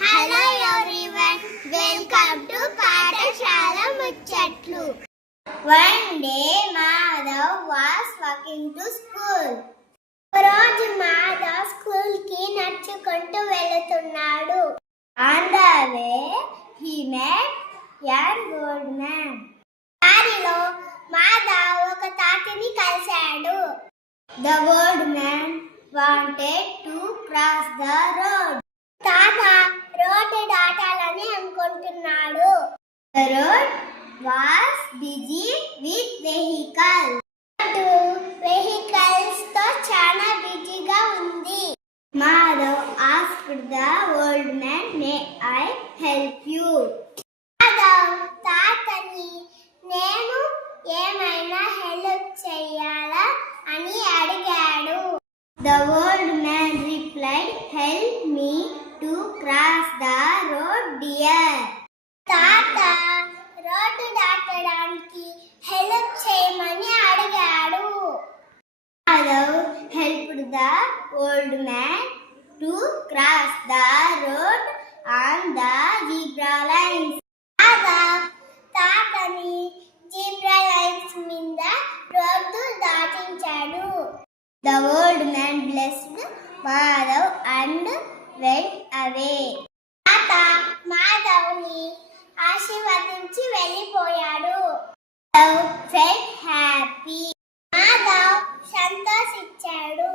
Hello everyone, welcome to Pathashala Muchatlu. One day Madhav was walking to school. రోజు Madhav school కి నడుచుకుంటూ వెళుతున్నాడు. On the way he met an old man. దారిలో మాధవ్ ఒక తాతని కలిశాడు. The old man wanted to cross the road. తాత road దాటాలని అనుకుంటున్నాడు. The road was busy with vehicles. Vehicles తో చాలా బిజీగా ఉంది. Madhav asked the old man, may I help you? Madhav తాతని నేను ఏమైనా హెల్ప్ చేయాలా అని అడిగాడు. The old man replied, help me to cross the road, dear. తాత రోడ్డు దాటడానికి హెల్ప్ చేయమని అడిగాడు. Madhav helped the old man to cross the road on the zebra lines. Madhav తాతని జీబ్రా లైన్స్ మీద road దాటించాడు. The old man blessed Madhav and went away. తాత మాధవ్ని ఆశీర్వదించి వెళ్ళిపోయాడు. Madhav felt happy. Madhav సంతోషించాడు.